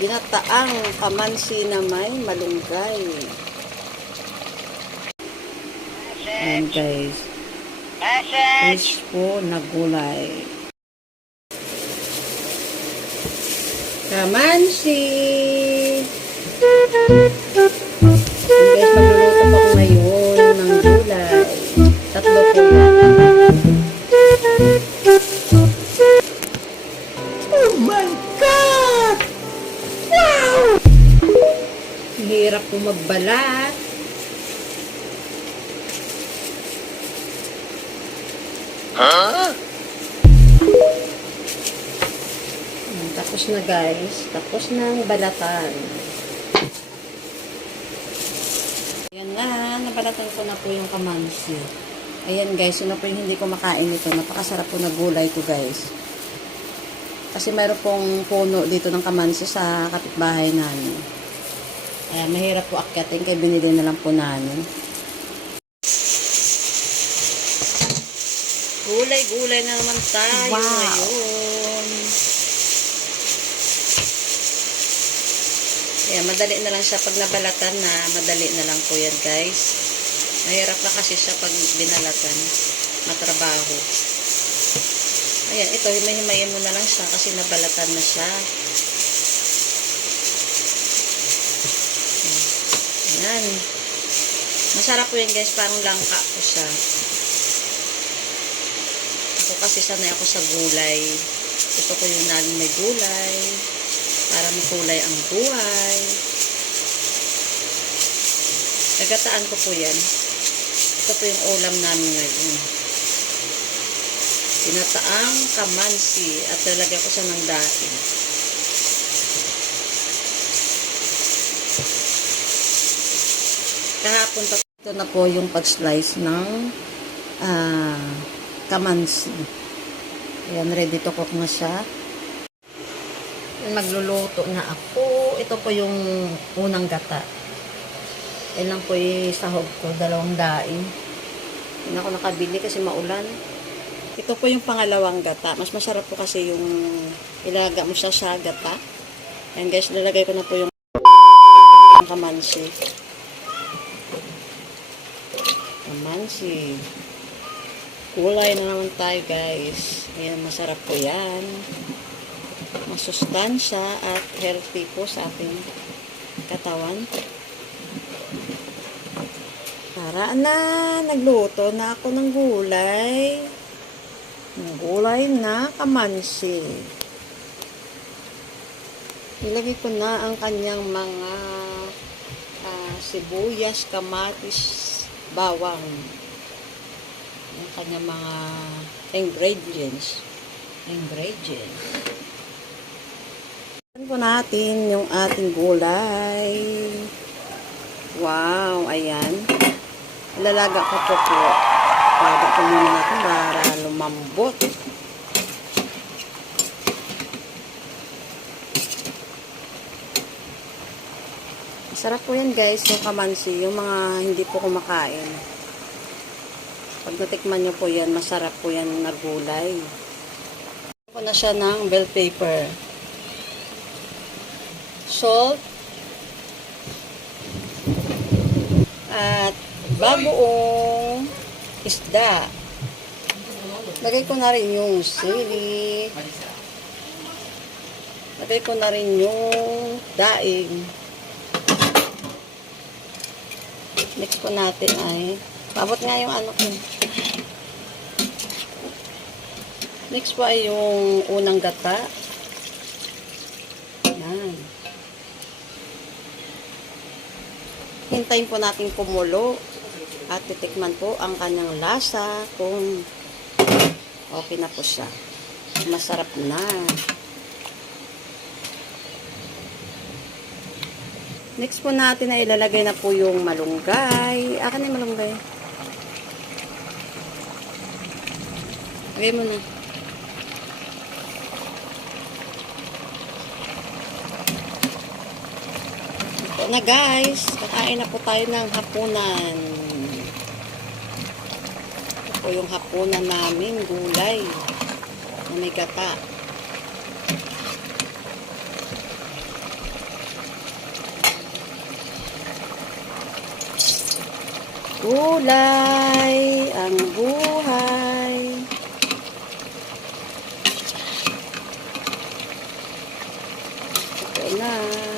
Ginataang kamansi na may malunggay. Ayan guys. Fish po na gulay. Kamansi! Guys, magluluto po ako ngayon ng gulay. Tatlo po yan. Oh my God! Wow! Hirap po magbalat. Huh? Tapos na guys. Tapos na balatan. Ayan na. Nabalatan ko na po yung kamansi. Ayan guys. Yun na po yung hindi ko makain ito. Napakasarap po na gulay to guys. Kasi mayroon pong puno dito ng kamansi sa kapitbahay namin. Ayan. Mahirap po akyatin. Kaya binili na lang po namin. Gulay-gulay na naman tayo ngayon. Ayan, madali na lang siya pag nabalatan na. Madali na lang po yan guys. Mahirap na kasi siya pag binalatan. Matrabaho. Ayan, ito, himahimayin mo na lang siya kasi nabalatan na siya. Ayan. Masarap po yan guys, parang langka po siya. Ako kasi sanay ako sa gulay. Ito ko yung naling may gulay. Para makulay ang buhay. Nagataan ko po yan. Ito po yung ulam namin ngayon. Ginataang kamansi at lalagyan ko siya ng daing. Kahapon pa ito na po yung pag-slice ng kamansi. Ayan, ready to cook na siya. Magluluto na ako. Ito po yung unang gata. Yan lang po yung sahog ko. 2 daing. Hindi ako nakabili kasi maulan. Ito po yung pangalawang gata. Mas masarap po kasi yung ilaga mo siya sa gata. Ayan guys, lalagay ko na po yung kamansi. Kamansi. Kulay na naman tayo guys. Ayan, masarap po yan. Masustansya at healthy po sa ating katawan. Tara na, nagluto na ako ng gulay. Ng gulay na kamansi. Ilagay ko na ang kanyang mga sibuyas, kamatis, bawang. Ang kanyang mga ingredients. Po natin yung ating gulay. Wow, ayan. Lalaga ko po. Laga ko muna natin para lumambot. Masarap po yan guys, yung kamansi. Yung mga hindi po kumakain. Pag natikman nyo po yan, masarap po yan na gulay. Ito na siya ng bell pepper. Salt at bagoong isda. Lagay ko na rin yung sili. Lagay ko na rin yung daing. Mix ko natin ay pabot nga yung ano ko. Next po ay yung unang gata. Yan. Hintayin po natin kumulo at titikman po ang kanyang lasa kung okay na po siya. Masarap na. Next po natin na ilalagay na po yung malunggay. Akin na yung malunggay. Lagay mo na. Ito na guys. Kakain na po tayo ng hapunan. Ito po yung hapunan namin. Gulay. Na may gata. Gulay, ang buhay. Ito na.